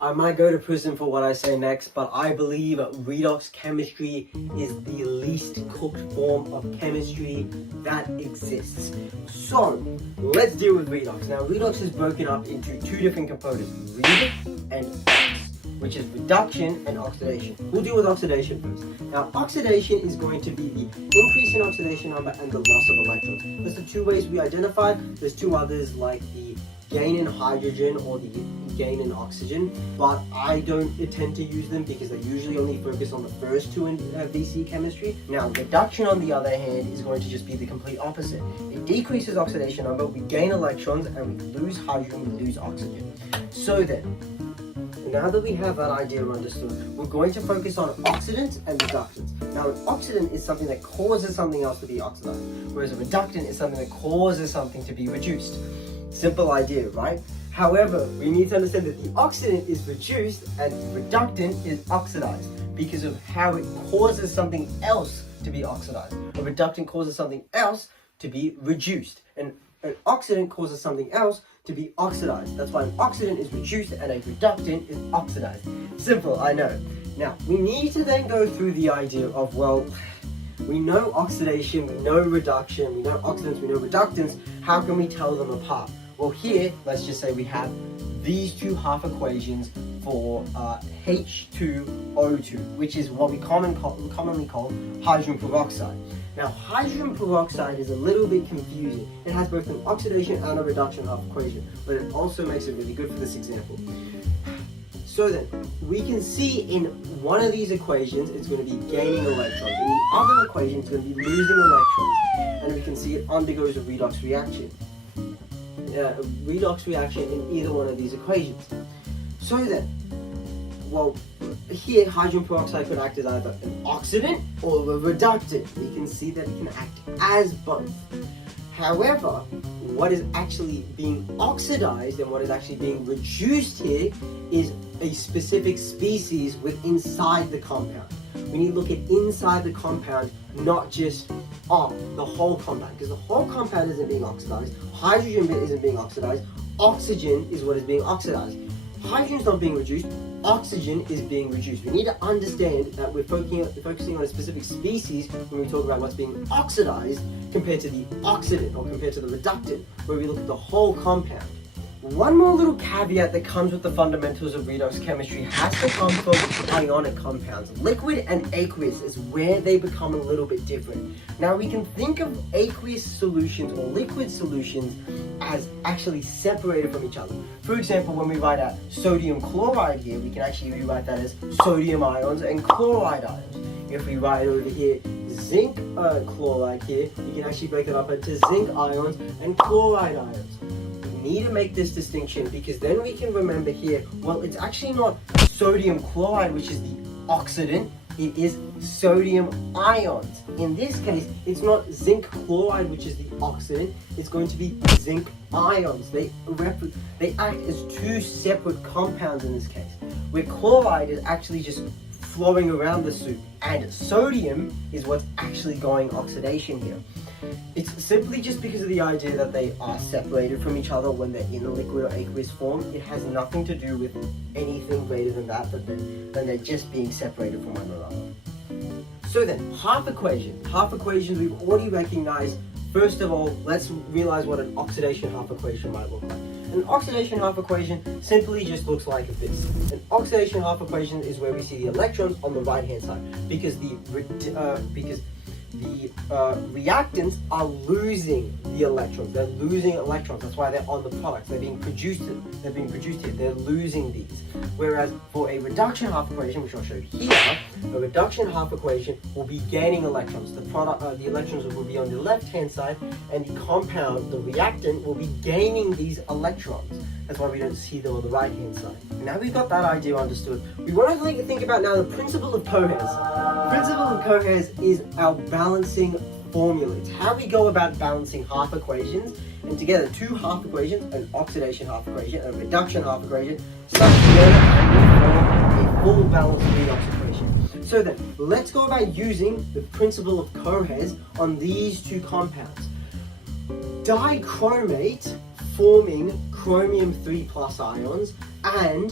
I might go to prison for what I say next, but I believe redox chemistry is the least cooked form of chemistry that exists. So, let's deal with redox. Now, redox is broken up into two different components, read and ox, which is reduction and oxidation. We'll deal with oxidation first. Now, oxidation is going to be the increase in oxidation number and the loss of electrons. That's the two ways we identified. There's two others like the gain in hydrogen or the gain in oxygen, but I don't tend to use them because they usually only focus on the first two in VCE chemistry. Now, reduction on the other hand is going to just be the complete opposite. It decreases oxidation number, we gain electrons, and we lose hydrogen, we lose oxygen. So then, now that we have that idea understood, we're going to focus on oxidants and reductants. Now, an oxidant is something that causes something else to be oxidized, whereas a reductant is something that causes something to be reduced. Simple idea, right? However, we need to understand that the oxidant is reduced and reductant is oxidized because of how it causes something else to be oxidized. A reductant causes something else to be reduced, and an oxidant causes something else to be oxidized. That's why an oxidant is reduced and a reductant is oxidized. Simple, I know. Now, we need to then go through the idea of, well, we know oxidation, we know reduction, we know oxidants, we know reductants. How can we tell them apart? Well, here, let's just say we have these two half equations for H2O2, which is what we commonly call hydrogen peroxide. Now, hydrogen peroxide is a little bit confusing. It has both an oxidation and a reduction half equation, but it also makes it really good for this example. So then, we can see in one of these equations, it's going to be gaining electrons. In the other equation, it's going to be losing electrons. And we can see it undergoes a redox reaction. A redox reaction in either one of these equations. So then, well, here hydrogen peroxide could act as either an oxidant or a reductant. We can see that it can act as both. However, what is actually being oxidized and what is actually being reduced here is a specific species inside the compound. We need to look at inside the compound, not just the whole compound, because the whole compound isn't being oxidized, hydrogen isn't being oxidized, oxygen is what is being oxidized. Hydrogen is not being reduced, oxygen is being reduced. We need to understand that we're focusing on a specific species when we talk about what's being oxidized compared to the oxidant or compared to the reductant, where we look at the whole compound. One more little caveat that comes with the fundamentals of redox chemistry has to come from ionic compounds. Liquid and aqueous is where they become a little bit different. Now, we can think of aqueous solutions or liquid solutions as actually separated from each other. For example, when we write out sodium chloride here, we can actually rewrite that as sodium ions and chloride ions. If we write over here zinc chloride here, we can actually break it up into zinc ions and chloride ions. Need to make this distinction because then we can remember here, well, it's actually not sodium chloride which is the oxidant, it is sodium ions. In this case, it's not zinc chloride which is the oxidant, it's going to be zinc ions. They act as two separate compounds in this case, where chloride is actually just flowing around the soup and sodium is what's actually going oxidation here. It's simply just because of the idea that they are separated from each other when they're in a liquid or aqueous form. It has nothing to do with anything greater than that, than they're just being separated from one another. So then, half equations we've already recognized. First of all, let's realize what an oxidation half equation might look like. An oxidation half equation simply just looks like this. An oxidation half equation is where we see the electrons on the right hand side because the reactants are losing the electrons. They're losing electrons. That's why they're on the products. They're being produced here. They're losing these. Whereas for a reduction half equation, which I'll show you here, a reduction half equation will be gaining electrons. The electrons will be on the left-hand side, and the compound, the reactant, will be gaining these electrons. That's why we don't see them on the right-hand side. Now we've got that idea understood, we want to think about now the principle of cohes. The principle of cohes is our balancing formula. It's how we go about balancing half equations, and together two half equations, an oxidation half equation and a reduction half equation, stuck together and we form a full balanced redox equation. So then, let's go about using the principle of cohes on these two compounds. Dichromate forming chromium 3+ ions and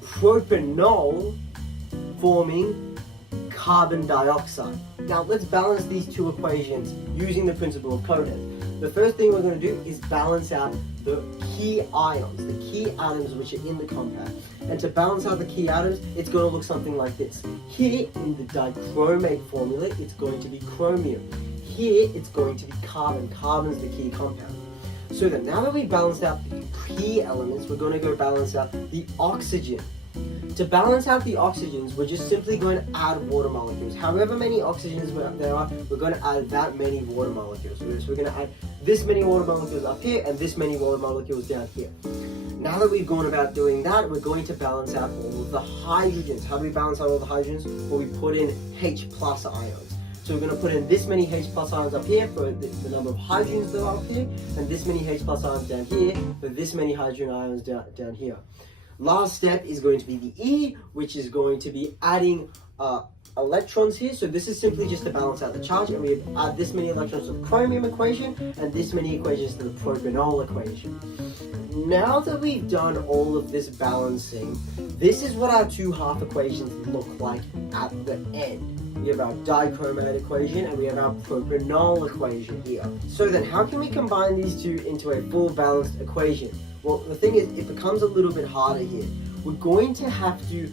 propanol forming carbon dioxide. Now let's balance these two equations using the principle of Cohen's. The first thing we're going to do is balance out the key ions, the key atoms which are in the compound. And to balance out the key atoms, it's going to look something like this. Here in the dichromate formula, it's going to be chromium. Here it's going to be carbon. Carbon's the key compound. So then, now that we've balanced out the key elements, we're going to go balance out the oxygen. To balance out the oxygens, we're just simply going to add water molecules. However many oxygens there are, we're going to add that many water molecules. So we're going to add this many water molecules up here and this many water molecules down here. Now that we've gone about doing that, we're going to balance out all of the hydrogens. How do we balance out all the hydrogens? Well, we put in H plus ions. So we're going to put in this many H plus ions up here for the number of hydrogens that are up here, and this many H plus ions down here for this many hydrogen ions down here. Last step is going to be the E, which is going to be adding electrons here. So this is simply just to balance out the charge, and we add this many electrons to the chromium equation and this many equations to the propanol equation. Now that we've done all of this balancing, this is what our two half equations look like at the end. We have our dichromate equation and we have our propanol equation here. So then how can we combine these two into a full balanced equation? Well, the thing is, it becomes a little bit harder here. We're going to have to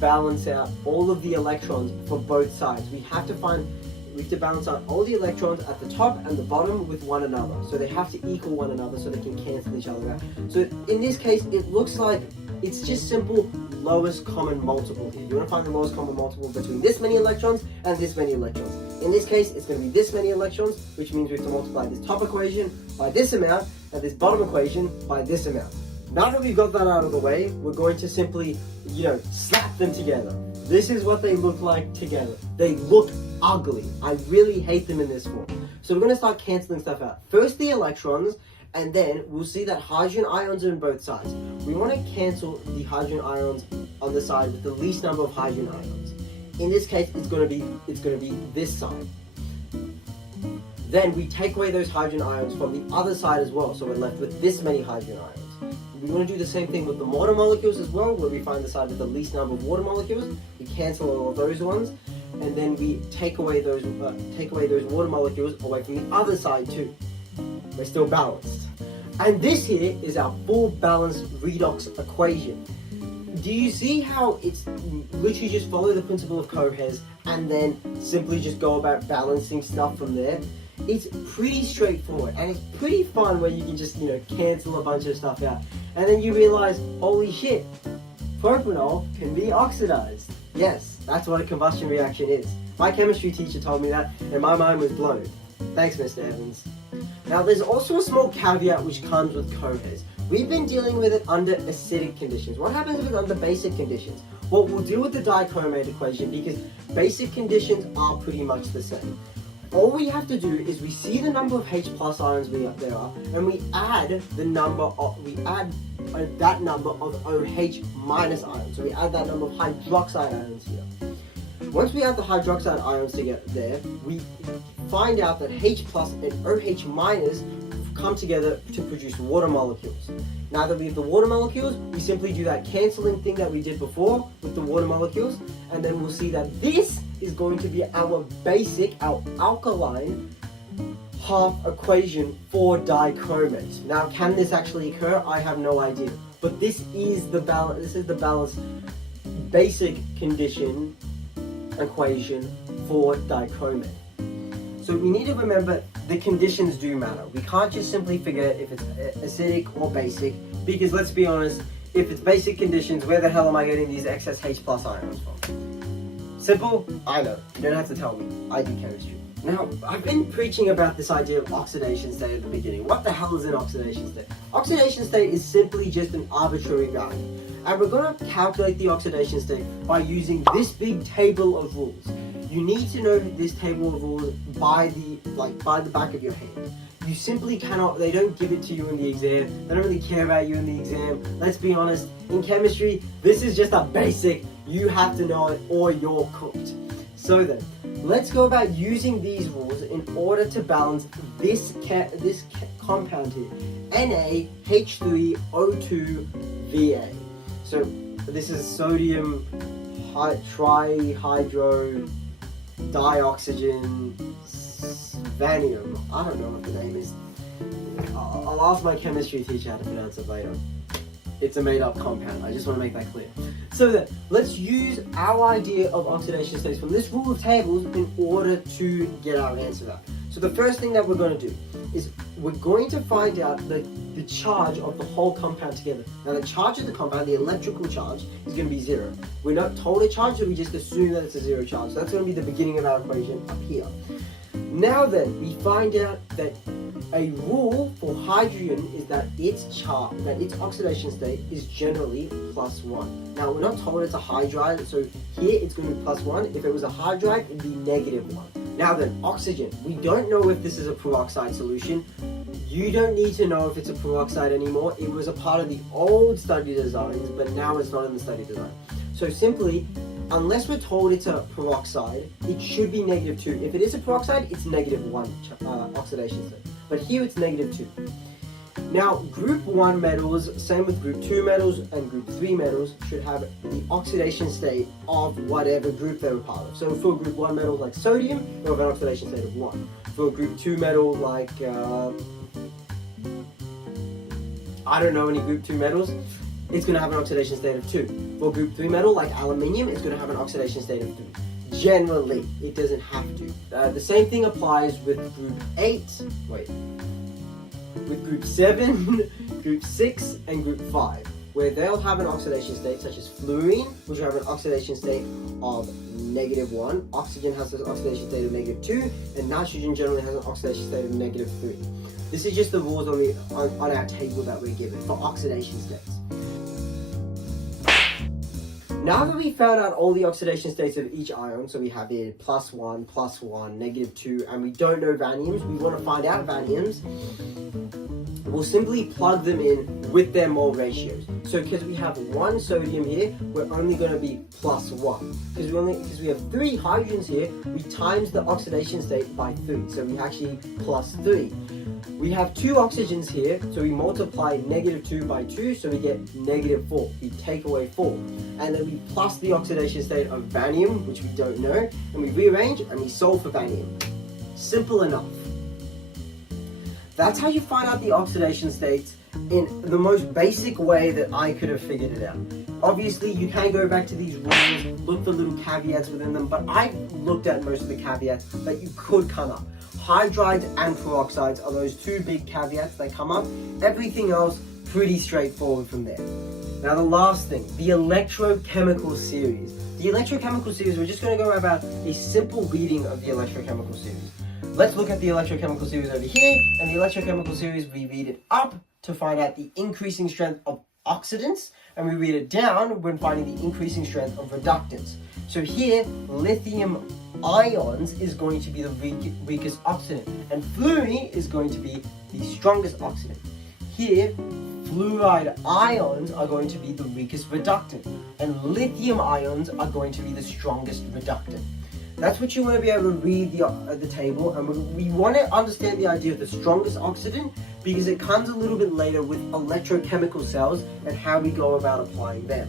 balance out all of the electrons for both sides. We have to balance out all the electrons at the top and the bottom with one another. So they have to equal one another so they can cancel each other out. So in this case, it looks like it's just simple lowest common multiple here. You want to find the lowest common multiple between this many electrons and this many electrons. In this case, it's going to be this many electrons, which means we have to multiply this top equation by this amount and this bottom equation by this amount. Now that we've got that out of the way, we're going to simply, slap them together. This is what they look like together. They look ugly. I really hate them in this form. So we're going to start canceling stuff out. First the electrons, and then we'll see that hydrogen ions are on both sides. We want to cancel the hydrogen ions on the side with the least number of hydrogen ions. In this case, it's going to be this side. Then we take away those hydrogen ions from the other side as well, so we're left with this many hydrogen ions. We want to do the same thing with the water molecules as well, where we find the side with the least number of water molecules. We cancel all of those ones, and then we take away those water molecules away from the other side too. We're still balanced. And this here is our full balanced redox equation. Do you see how it's literally just follow the principle of Cohen's and then simply just go about balancing stuff from there? It's pretty straightforward and it's pretty fun where you can just, cancel a bunch of stuff out. And then you realize, holy shit, propanol can be oxidized. Yes, that's what a combustion reaction is. My chemistry teacher told me that and my mind was blown. Thanks, Mr. Evans. Now, there's also a small caveat which comes with Cohen's. We've been dealing with it under acidic conditions. What happens if it's under basic conditions? Well, we'll deal with the dichromate equation because basic conditions are pretty much the same. All we have to do is we see the number of H plus ions there are, and we add that number of OH minus ions. So we add that number of hydroxide ions here. Once we add the hydroxide ions together there, we find out that H plus and OH minus come together to produce water molecules. Now that we have the water molecules, we simply do that cancelling thing that we did before with the water molecules, and then we'll see that this is going to be our alkaline half equation for dichromate. Now, can this actually occur? I have no idea. But this is the balanced basic condition equation for dichromate. So we need to remember the conditions do matter. We can't just simply figure if it's acidic or basic, because let's be honest, if it's basic conditions, where the hell am I getting these excess H plus ions from? Simple? I know. You don't have to tell me. I do chemistry. Now, I've been preaching about this idea of oxidation state at the beginning. What the hell is an oxidation state? Oxidation state is simply just an arbitrary value. And we're going to calculate the oxidation state by using this big table of rules. You need to know this table of rules by the back of your hand. You simply cannot, they don't give it to you in the exam. They don't really care about you in the exam. Let's be honest, in chemistry, this is just a basic. You have to know it or you're cooked. So then, let's go about using these rules in order to balance this compound here, NaH3O2Va. So this is sodium trihydro dioxygen vanium. I don't know what the name is. I'll ask my chemistry teacher how to pronounce it later. It's a made-up compound. I just want to make that clear. So then, let's use our idea of oxidation states from this rule of tables in order to get our answer out. So the first thing that we're going to do is we're going to find out the charge of the whole compound together. Now the charge of the compound, the electrical charge, is going to be 0. We're not told a charge, so we just assume that it's a 0 charge. So that's going to be the beginning of our equation up here. Now then, we find out that a rule for hydrogen is that its oxidation state is generally +1. Now we're not told it's a hydride, so here it's going to be +1. If it was a hydride, it'd be -1. Now then, oxygen. We don't know if this is a peroxide solution. You don't need to know if it's a peroxide anymore. It was a part of the old study designs, but now it's not in the study design. So simply, unless we're told it's a peroxide, it should be -2. If it is a peroxide, it's -1 oxidation state. But here it's -2. Now, group 1 metals, same with group 2 metals and group 3 metals, should have the oxidation state of whatever group they were part of. So for group 1 metals like sodium, they'll have an oxidation state of 1. For a group 2 metal like, I don't know any group 2 metals, it's going to have an oxidation state of 2. For group 3 metal like aluminium, it's going to have an oxidation state of 3. Generally, it doesn't have to. The same thing applies with group 7, group 6, and group 5, where they'll have an oxidation state such as fluorine, which will have an oxidation state of -1. Oxygen has an oxidation state of -2, and nitrogen generally has an oxidation state of -3. This is just the rules on our table that we're given for oxidation states. Now that we found out all the oxidation states of each ion, so we have here +1, +1, -2, and we don't know vaniums, we want to find out vaniums, we'll simply plug them in with their mole ratios. So because we have 1 sodium here, we're only going to be +1. Because we have 3 hydrogens here, we times the oxidation state by 3, so we actually +3. We have 2 oxygens here, so we multiply -2 by 2, so we get -4. We take away 4. And then we plus the oxidation state of vanium, which we don't know, and we rearrange and we solve for vanium. Simple enough. That's how you find out the oxidation states in the most basic way that I could have figured it out. Obviously, you can go back to these rules, look for little caveats within them, but I've looked at most of the caveats that you could come up. Hydrides and peroxides are those 2 big caveats that come up. Everything else, pretty straightforward from there. Now the last thing, the electrochemical series. The electrochemical series, we're just going to go about a simple reading of the electrochemical series. Let's look at the electrochemical series over here, and the electrochemical series, we read it up to find out the increasing strength of oxidants, and we read it down when finding the increasing strength of reductants. So here, lithium ions is going to be the weakest oxidant, and fluorine is going to be the strongest oxidant. Here, fluoride ions are going to be the weakest reductant, and lithium ions are going to be the strongest reductant. That's what you want to be able to read the table, and we want to understand the idea of the strongest oxidant because it comes a little bit later with electrochemical cells and how we go about applying them.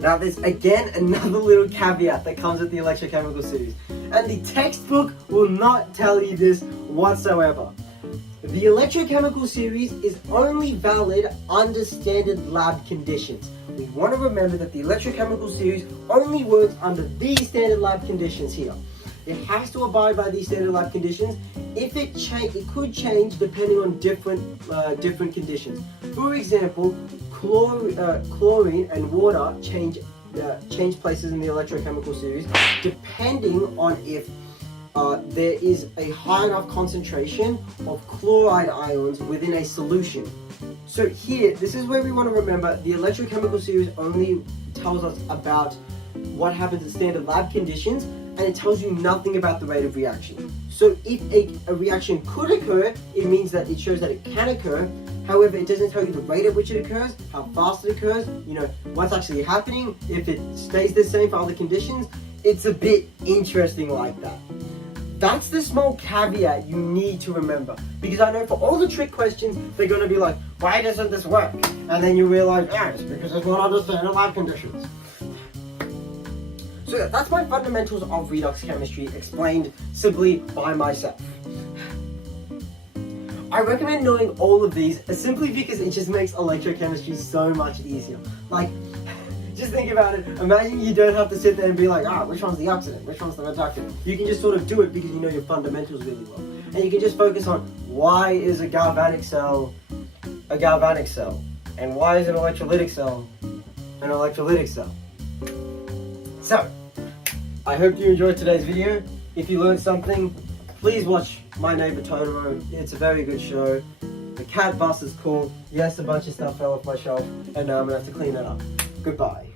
Now there's again another little caveat that comes with the electrochemical series, and the textbook will not tell you this whatsoever. The electrochemical series is only valid under standard lab conditions. We want to remember that the electrochemical series only works under these standard lab conditions here. It has to abide by these standard lab conditions. If it could change depending on different conditions. For example, chlorine and water change places in the electrochemical series depending on if there is a high enough concentration of chloride ions within a solution. So here, this is where we want to remember the electrochemical series only tells us about what happens in standard lab conditions, and it tells you nothing about the rate of reaction. So if a reaction could occur, it means that it shows that it can occur. However, it doesn't tell you the rate at which it occurs, how fast it occurs, what's actually happening, if it stays the same for other conditions. It's a bit interesting like that. That's the small caveat you need to remember. Because I know for all the trick questions, they're going to be like, why doesn't this work? And then you realize, it's because it's not under standard lab conditions. So that's my fundamentals of redox chemistry explained simply by myself. I recommend knowing all of these simply because it just makes electrochemistry so much easier. Like, just think about it. Imagine you don't have to sit there and be like, which one's the oxidant, which one's the reductant. You can just sort of do it because you know your fundamentals really well. And you can just focus on why is a galvanic cell a galvanic cell? And why is an electrolytic cell an electrolytic cell? So, I hope you enjoyed today's video. If you learned something, please watch My Neighbor Totoro. It's a very good show. The cat bus is cool. Yes, a bunch of stuff fell off my shelf, and now I'm gonna have to clean that up. Goodbye.